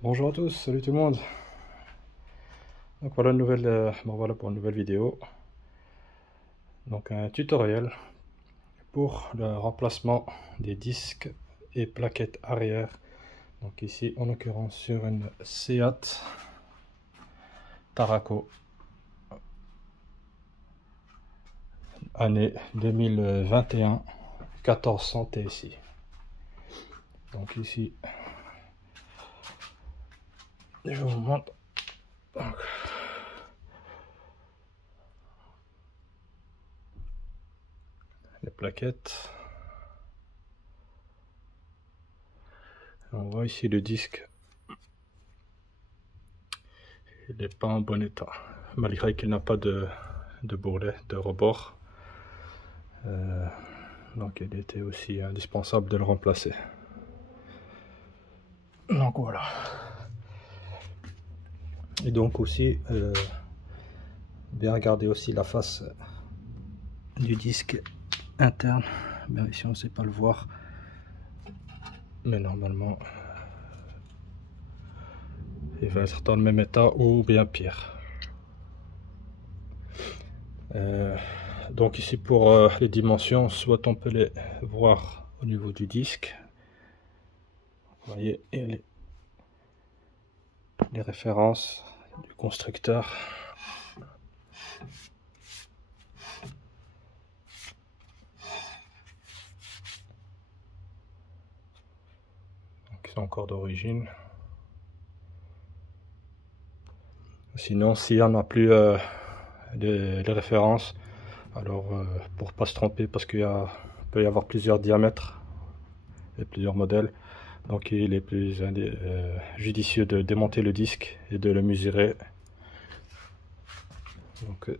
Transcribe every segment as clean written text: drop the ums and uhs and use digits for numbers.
Bonjour à tous, salut tout le monde. Donc voilà voilà pour une nouvelle vidéo. Donc un tutoriel pour le remplacement des disques et plaquettes arrière. Donc ici en l'occurrence sur une Seat Tarraco année 2021 1400 TSI. Donc ici je vous montre. Donc, les plaquettes. On voit ici le disque, il n'est pas en bon état, malgré qu'il n'a pas de bourrelet, de rebord. Donc il était aussi indispensable de le remplacer. Donc voilà. Et donc aussi, bien regarder aussi la face du disque interne. Bien ici on ne sait pas le voir, mais normalement il va être dans le même état ou bien pire. Donc ici pour les dimensions, soit on peut les voir au niveau du disque. Vous voyez, et les références du constructeur. Qui sont encore d'origine. Sinon, s'il n'y en a plus les références, alors pour pas se tromper, parce qu'il peut y avoir plusieurs diamètres et plusieurs modèles, donc il est plus judicieux de démonter le disque et de le mesurer. Donc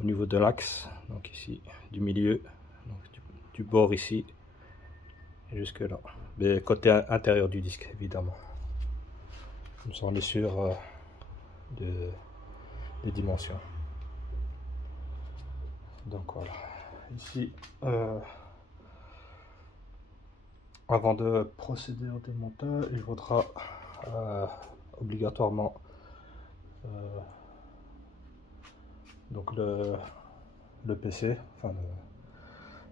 au niveau de l'axe, donc ici du milieu, donc du bord ici jusque là, mais côté intérieur du disque évidemment. Comme ça on est sûr des dimensions. Donc voilà, ici avant de procéder au démontage, il faudra obligatoirement donc le PC, enfin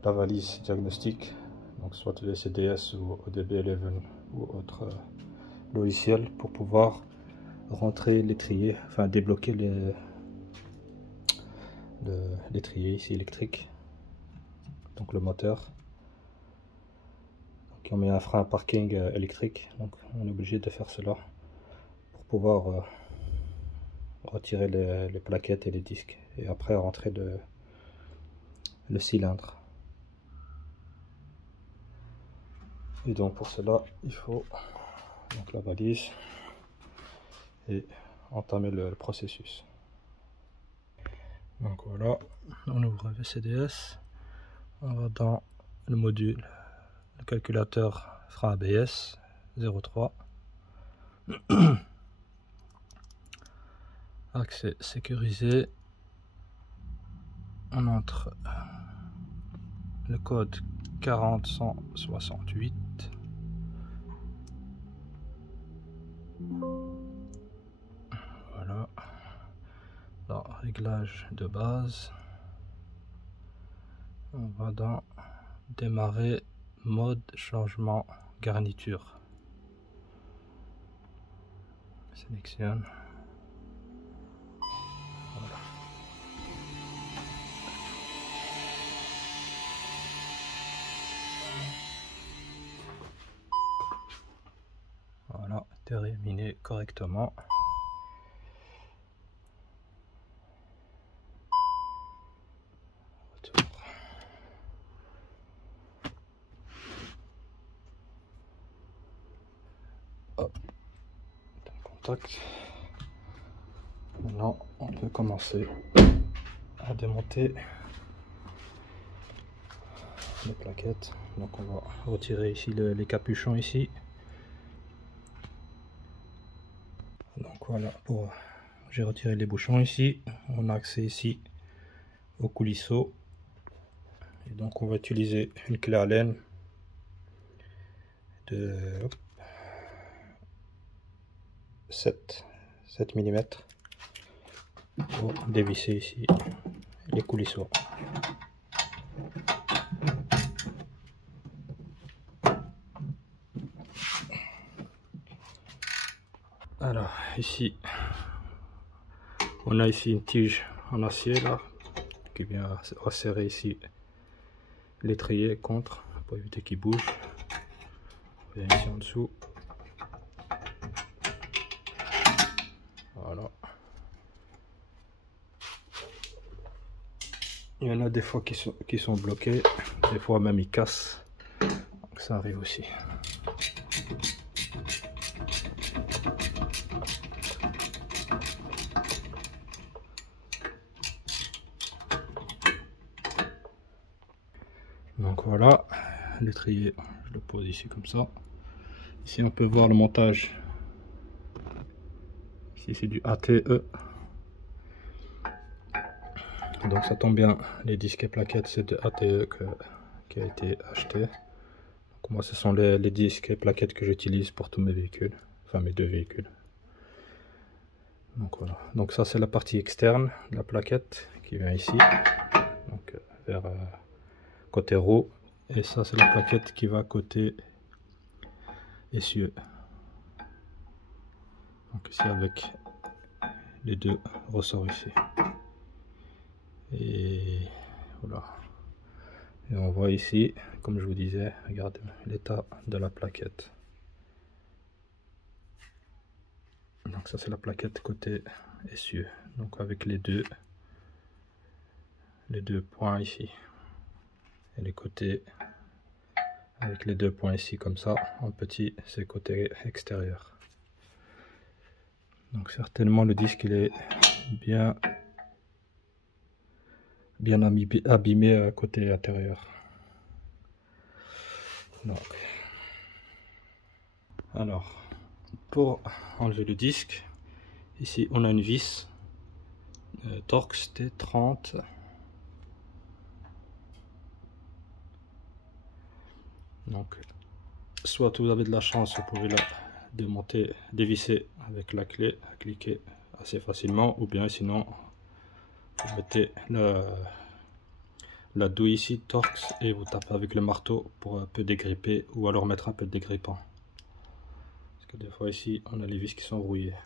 la valise diagnostique, donc soit le CDS ou ODB11 ou autre logiciel pour pouvoir rentrer l'étrier, enfin débloquer l'étrier ici électrique, donc le moteur. Donc on met un frein parking électrique, donc on est obligé de faire cela pour pouvoir retirer les plaquettes et les disques et après rentrer le cylindre. Et donc pour cela il faut donc la valise et entamer le processus. Donc voilà, on ouvre le CDS, on va dans le module, le calculateur frein ABS 03, accès sécurisé, on entre le code 40168, voilà, dans réglage de base, on va dans démarrer mode changement garniture, sélectionne, voilà. Voilà, terminé correctement. Retour. Hop, contact. Maintenant, on peut commencer à démonter les plaquettes. Donc, on va retirer ici les capuchons ici. Donc voilà, j'ai retiré les bouchons ici. On a accès ici au coulisseau. Et donc on va utiliser une clé Allen 7 mm pour dévisser ici les coulisseaux. Alors ici on a ici une tige en acier là qui vient resserrer ici l'étrier contre pour éviter qu'il bouge. Et ici en dessous, voilà. Il y en a des fois qui sont bloqués, des fois même ils cassent, donc ça arrive aussi. Donc voilà, l'étrier, je le pose ici comme ça. Ici on peut voir le montage. Ici c'est du ATE. Donc ça tombe bien, les disques et plaquettes c'est de ATE qui a été acheté. Donc moi ce sont les disques et plaquettes que j'utilise pour tous mes véhicules, enfin mes deux véhicules. Donc voilà, donc ça c'est la partie externe de la plaquette qui vient ici, donc vers côté roue, et ça c'est la plaquette qui va côté essieu. Donc ici avec les deux ressorts ici. Et voilà. Et on voit ici, comme je vous disais, regardez l'état de la plaquette. Donc ça c'est la plaquette côté essieu. Donc avec les deux points ici. Et les côtés avec les deux points ici comme ça, en petit, c'est côté extérieur. Donc certainement le disque il est bien abîmé côté intérieur. Donc, alors pour enlever le disque, ici on a une vis Torx T30. Donc soit vous avez de la chance, vous pouvez la démonter, dévisser avec la clé, à cliquer assez facilement, ou bien sinon vous mettez la douille ici Torx et vous tapez avec le marteau pour un peu dégripper, ou alors mettre un peu de dégrippant, parce que des fois ici on a les vis qui sont rouillées.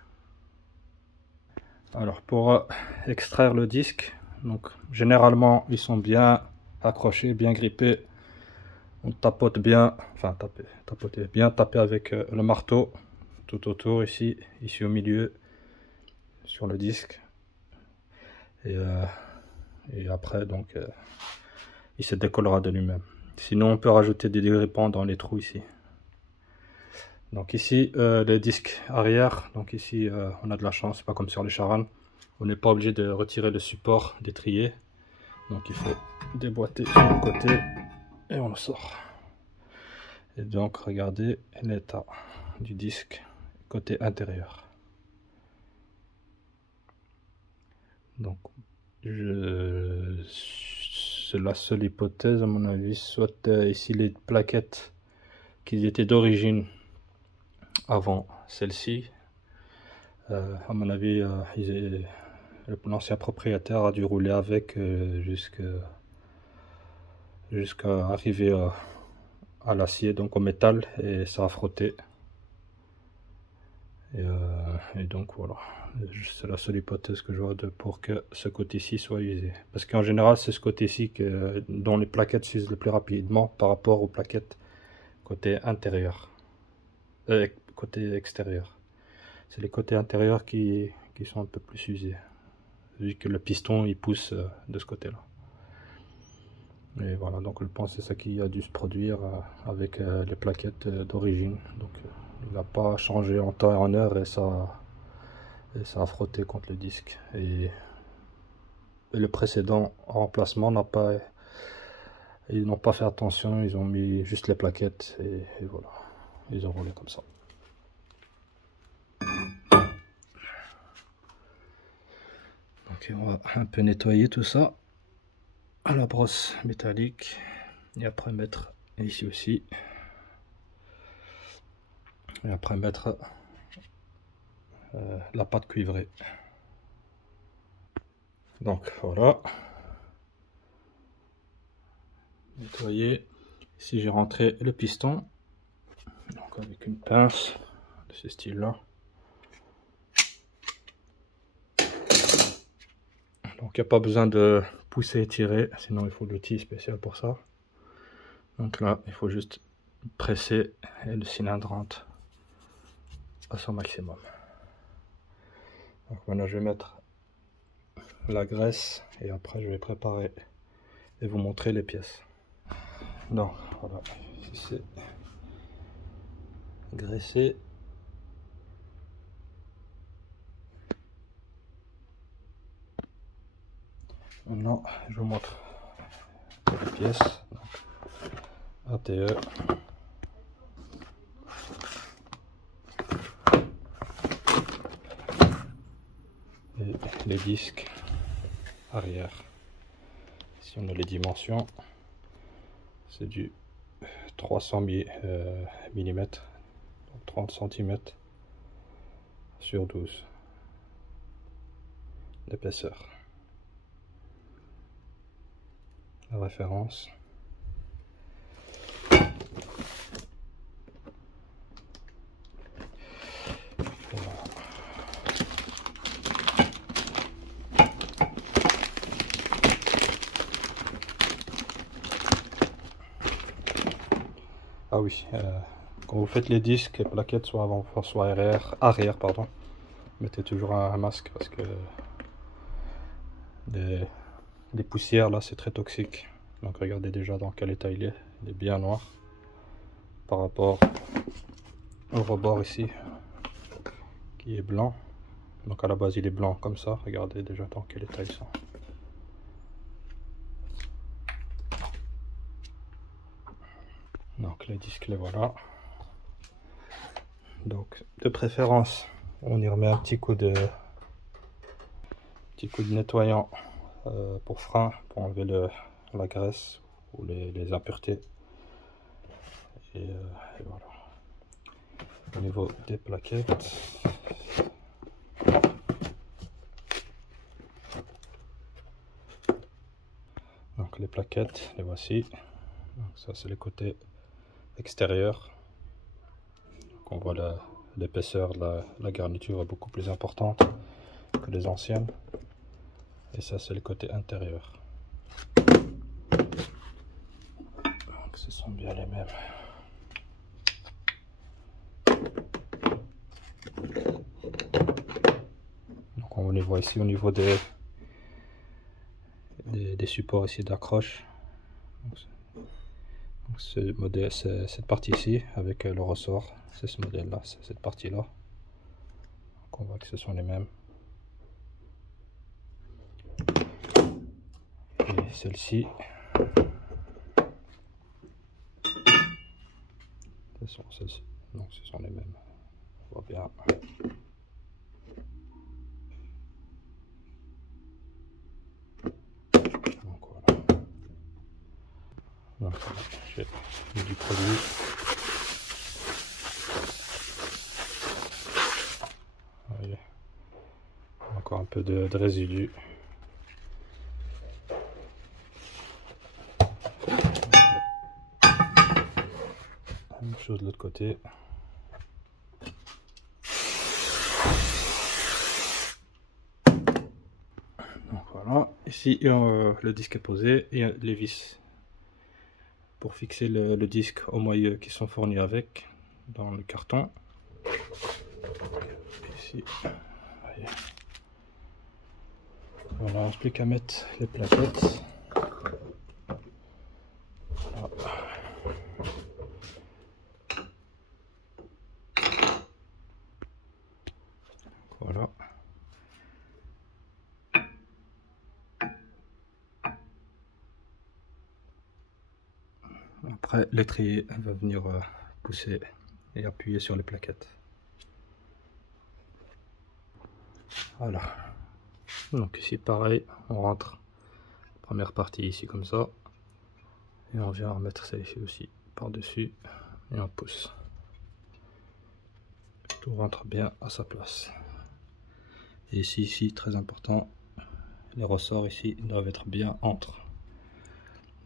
Alors pour extraire le disque, donc généralement ils sont bien accrochés, bien grippés. On tapote bien, enfin taper avec le marteau tout autour ici au milieu, sur le disque, et après donc il se décollera de lui-même. Sinon on peut rajouter des dégrippants dans les trous ici. Donc ici le disque arrière, donc ici on a de la chance, pas comme sur les Charan, on n'est pas obligé de retirer le support d'étrier, donc il faut déboîter sur le côté et on le sort. Et donc regardez l'état du disque côté intérieur. Donc c'est la seule hypothèse à mon avis, soit ici les plaquettes qui étaient d'origine avant celle-ci, à mon avis l'ancien propriétaire a dû rouler avec jusqu'à arriver à l'acier, donc au métal, et ça a frotté, et donc voilà, c'est la seule hypothèse que je vois pour que ce côté-ci soit usé, parce qu'en général c'est ce côté-ci dont les plaquettes s'usent le plus rapidement par rapport aux plaquettes côté intérieur, côté extérieur. C'est les côtés intérieurs qui sont un peu plus usés, vu que le piston il pousse de ce côté là. Et voilà, donc je pense que c'est ça qui a dû se produire avec les plaquettes d'origine. Donc il n'a pas changé en temps et en heure, et ça a frotté contre le disque. Et le précédent remplacement ils n'ont pas fait attention, ils ont mis juste les plaquettes et voilà, ils ont roulé comme ça. Donc on va un peu nettoyer tout ça à la brosse métallique, et après mettre ici aussi, et après mettre la pâte cuivrée. Donc voilà, nettoyer. Ici j'ai rentré le piston, donc avec une pince de ce style là. Donc il n'y a pas besoin de pousser et tirer, sinon il faut l'outil spécial pour ça. Donc là il faut juste presser et le cylindre rentre à son maximum. Donc maintenant je vais mettre la graisse et après je vais préparer et vous montrer les pièces. Donc voilà, c'est graissé. Maintenant je vous montre les pièces. Donc, ATE, et les disques arrière. Si on a les dimensions, c'est du 300 mm, donc 30 cm sur 12 d'épaisseur. La référence. Ah oui, quand vous faites les disques et plaquettes, soit avant, soit arrière, pardon, mettez toujours un masque parce que les poussières là c'est très toxique. Donc regardez déjà dans quel état il est bien noir par rapport au rebord ici qui est blanc. Donc à la base il est blanc comme ça, regardez déjà dans quel état ils sont. Donc les disques les voilà. Donc de préférence on y remet un petit coup de nettoyant pour frein, pour enlever la graisse ou les impuretés. Et voilà. Au niveau des plaquettes, donc les plaquettes, les voici. Donc ça c'est les côtés extérieurs. Donc on voit l'épaisseur de la garniture est beaucoup plus importante que les anciennes. Et ça c'est le côté intérieur. Donc ce sont bien les mêmes. Donc on les voit ici au niveau des supports ici d'accroche. Ce modèle, c'est cette partie ici avec le ressort, c'est ce modèle là, c'est cette partie là. Donc on voit que ce sont les mêmes. Et celle-ci, donc ce sont les mêmes. On voit bien. Donc voilà. Donc j'ai mis du produit. Voyez. Encore un peu de résidus. Même chose de l'autre côté. Donc voilà, ici le disque est posé et les vis pour fixer le disque au moyeu qui sont fournis avec dans le carton. Ici, voyez. Voilà, on n'a plus qu'à mettre les plaquettes. Voilà. Après, l'étrier va venir pousser et appuyer sur les plaquettes. Voilà. Donc ici pareil, on rentre la première partie ici comme ça. Et on vient remettre ça ici aussi par-dessus et on pousse. Tout rentre bien à sa place. Et ici, très important, les ressorts ici doivent être bien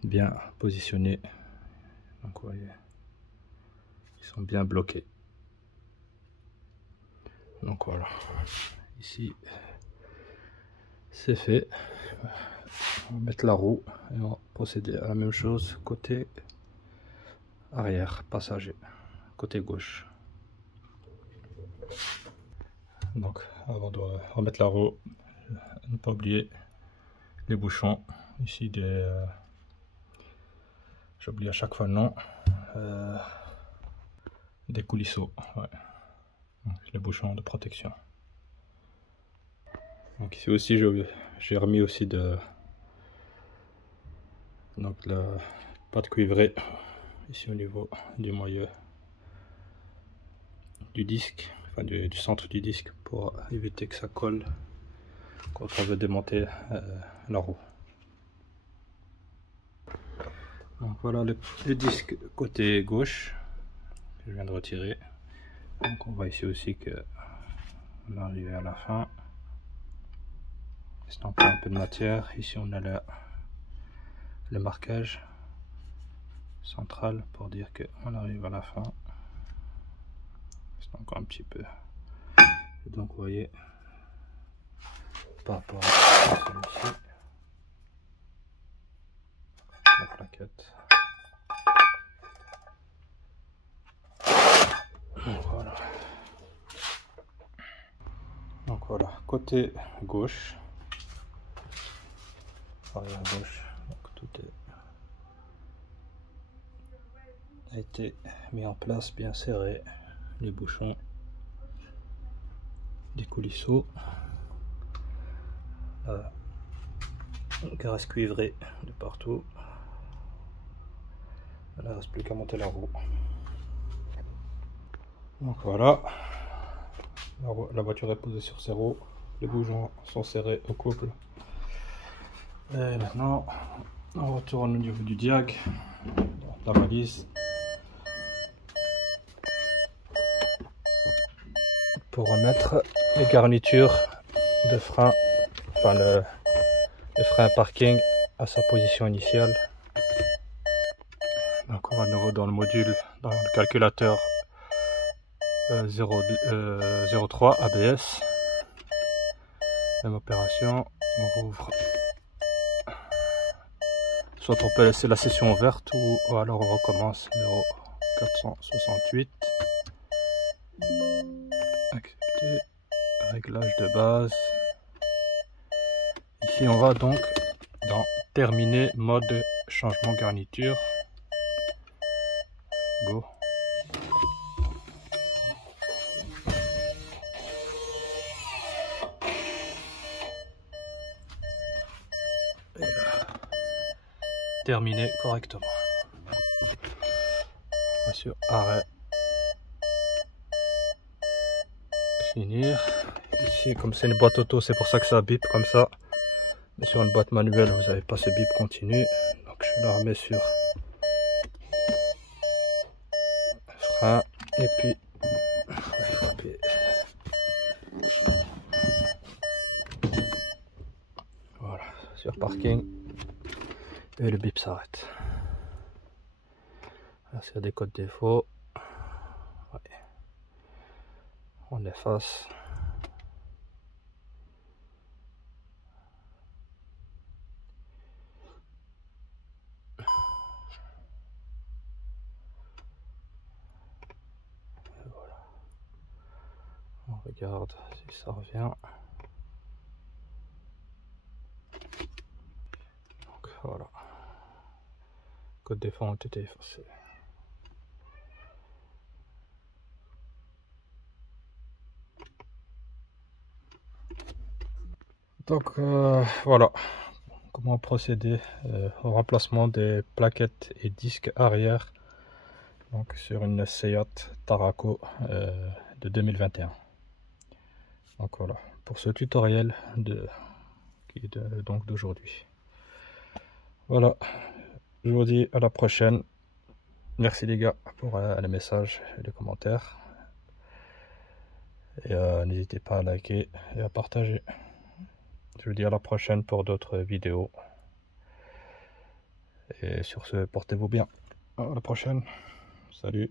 bien positionnés. Donc vous voyez, ils sont bien bloqués. Donc voilà, ici c'est fait. On va mettre la roue et on va procéder à la même chose côté arrière passager, côté gauche. Donc avant de remettre la roue, ne pas oublier les bouchons ici j'oublie à chaque fois le nom, des coulisseaux, ouais. Les bouchons de protection. Donc ici aussi j'ai remis aussi donc la pâte cuivrée ici au niveau du moyeu du disque, enfin du centre du disque, pour éviter que ça colle quand on veut démonter la roue. Donc voilà le disque côté gauche que je viens de retirer. Donc on voit ici aussi que on est arrivé à la fin. C'est encore un peu de matière. Ici on a le marquage central pour dire qu'on arrive à la fin. C'est encore un petit peu. Et donc vous voyez, par rapport à celui-ci, la plaquette. Donc voilà, côté gauche, arrière gauche, donc tout a été mis en place, bien serré, les bouchons, les coulisseaux, la graisse cuivrée de partout. Il ne reste plus qu'à monter la roue. Donc voilà, la voiture est posée sur ses roues, les boujons sont serrés au couple. Et maintenant, on retourne au niveau du diag, la valise, pour remettre les garnitures de frein, enfin le frein parking à sa position initiale. Donc on va de nouveau dans le module, dans le calculateur 03 ABS. Même opération, on rouvre. Soit on peut laisser la session ouverte ou alors on recommence. 0468. Accepter. Réglage de base. Ici on va donc dans terminer mode changement garniture. Go. Et là, terminer correctement. On va sur arrêt. Finir. Ici, comme c'est une boîte auto, c'est pour ça que ça bip comme ça. Mais sur une boîte manuelle, vous n'avez pas ce bip continu. Donc je la remets sur frein et puis voilà, sur parking et le bip s'arrête. Là, s'il y a des codes défauts, ouais. On efface. On regarde si ça revient. Donc voilà. Code défaut ont été effacés. Donc voilà comment procéder au remplacement des plaquettes et disques arrière donc sur une Seat Tarraco de 2021. Donc voilà pour ce tutoriel donc d'aujourd'hui. Voilà, je vous dis à la prochaine. Merci les gars pour les messages et les commentaires. Et n'hésitez pas à liker et à partager. Je vous dis à la prochaine pour d'autres vidéos. Et sur ce, portez-vous bien. À la prochaine. Salut.